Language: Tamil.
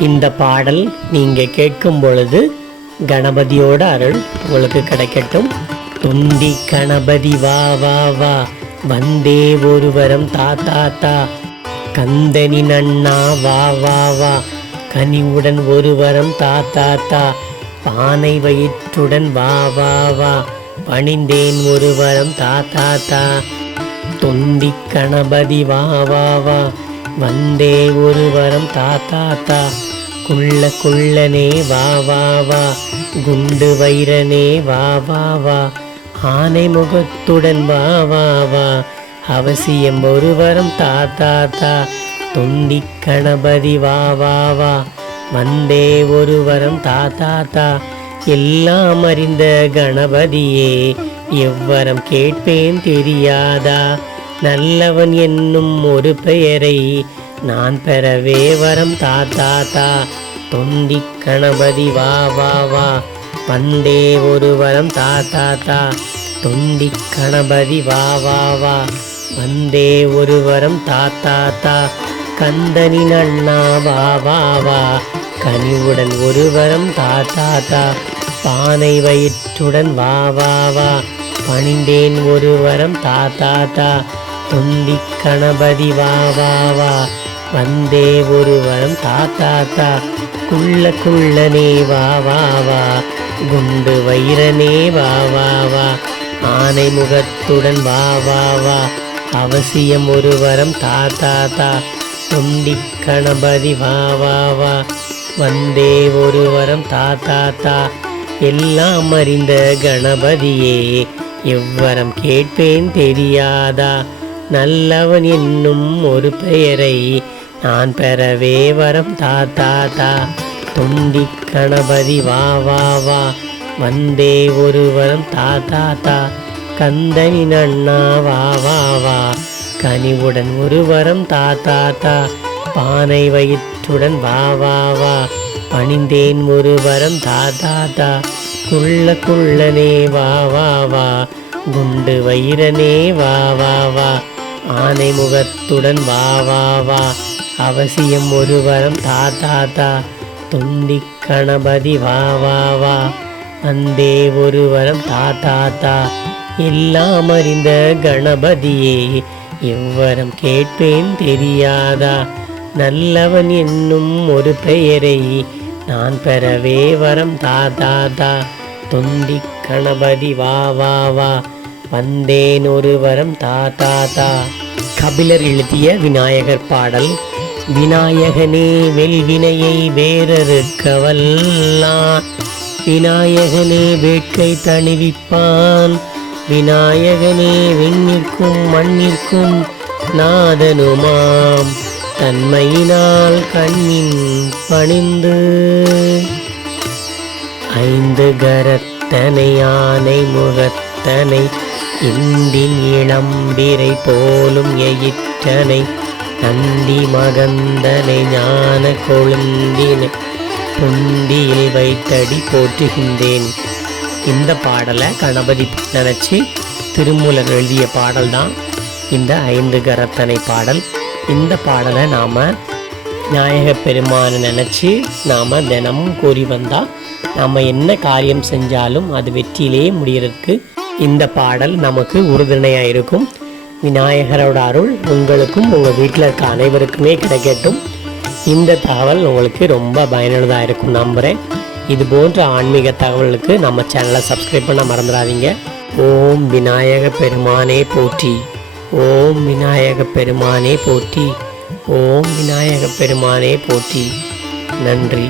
இந்த பாடல் நீங்க கேட்கும் பொழுது கணபதியோட அருள் உங்களுக்கு கிடைக்கட்டும். துண்டி கணபதி வா வா வா. வந்தே ஒருவரம் தா தா தா. கந்தனி நன்னா வா வா வா. கனிவுடன் ஒருவரம் தா தா தா. பானை வயிற்றுடன் வா வா வா. பணிந்தேன் ஒருவரம் தா தா தா. தொந்தி கணபதி வா வா வா. வந்தே ஒரு வரம் தா தா. குள்ள குள்ளனே வா வா வா. குண்டு வைரனே வா வா வா. ஆனை முகத்துடன் வா வா வா. அவசியம் ஒரு வரம் தா தா. தொண்டி கணபதி வா வா வா. வந்தே ஒரு வரம் தா தா. எல்லாம் அறிந்த கணபதியே எவ்வரம் கேட்பேன் தெரியாதா? நல்லவன் என்னும் ஒரு பெயரை நான் பெறவே வரம் தா தா தா. தொண்டி கணபதி வா வா வா. வந்தே ஒரு வரம் தா தா தா. தொண்டி கணபதி வா வா வா. வந்தே ஒரு வரம் தா தா தா. கந்தனி அண்ணா வா வா வா. கனிவுடன் ஒரு வரம் தா தா தா. பானை வயிற்றுடன் வா வா வா. பணிந்தேன் ஒரு வரம் தா தா. தா கணபதி வா வா வா. வந்தே ஒரு வரம் தா குள்ள குள்ளனே வா வா வா. குண்டு வைரனே வா வா வா. ஆனை முகத்துடன் வா வா வா. அவசியம் ஒரு வரம் தா தா. துண்டி கணபதி வா வா வா. வந்தே ஒரு வரம் தா தா தா. எல்லாம் அறிந்த கணபதியே எவ்வரம் கேட்பேன் தெரியாதா? நல்லவன் என்னும் ஒரு பெயரை நான் பெறவே வரம். தா தா தா. தொண்டி கணபதி வா வா வா. வந்தே ஒரு வரம். தா தா தா. கந்தனின் அண்ணா வா வா வா. கனிவுடன் ஒரு வரம். தா தா தா. பானை வயிற்றுடன் வா வா வா. பணிந்தேன் ஒரு வரம். தா தா தா. குள்ள குள்ளனே வா வா வா. குண்டு வயிறனே வா வா வா. ஆனை முகத்துடன் வா வா வா. அவசியம் ஒரு வரம் தா தா தா. தொண்டி கணபதி வா வா வா. அந்தே ஒரு வரம் தா தா தா. எல்லாம் அறிந்த கணபதியே எவ்வரம் கேட்பேன் தெரியாதா? நல்லவன் என்னும் ஒரு பெயரை நான் பெறவே வரம் தா தா தா. தொண்டி கணபதி வா வா வா. வந்தேன் ஒருவரம் தா தா தா. கபிலர் எழுதிய விநாயகர் பாடல் விநாயகனே வெல்வினையை வேறறுக்கவல்லான். விநாயகனே வேட்கை தணிவிப்பான். விநாயகனே விண்ணிற்கும் மண்ணிற்கும் நாதனுமாம். தன்மையினால் கண்ணின் பணிந்து. ஐந்து கரத்தனை யானை முகத்தனை இந்தில் இளம்பிரை போலும் எயிற்றனை நந்தி மகந்தனை ஞான கொழுந்தினை புந்தியில் வைத்தடி போற்றுகின்றேன். இந்த பாடலை கணபதி நினச்சி திருமூலர் எழுதிய பாடல் தான் இந்த ஐந்து கரத்தனை பாடல். இந்த பாடலை நாம் விநாயக பெருமானை நினச்சி நாம் தினமும் கூறி வந்தால் நாம் என்ன காரியம் செஞ்சாலும் அது வெற்றியிலேயே முடிகிறதுக்கு இந்த பாடல் நமக்கு உறுதுணையாக இருக்கும். விநாயகரோட அருள் உங்களுக்கும் உங்கள் வீட்டில் இருக்க அனைவருக்குமே கிடைக்கட்டும். இந்த தகவல் உங்களுக்கு ரொம்ப பயனுள்ளதாக இருக்கும் நம்புகிறேன் இது போன்ற ஆன்மீக தகவலுக்கு நம்ம சேனலை சப்ஸ்கிரைப் பண்ண மறந்துடாதீங்க. ஓம் விநாயக பெருமானே போற்றி. ஓம் விநாயக பெருமானே போற்றி. ஓம் விநாயக பெருமானே போற்றி. நன்றி.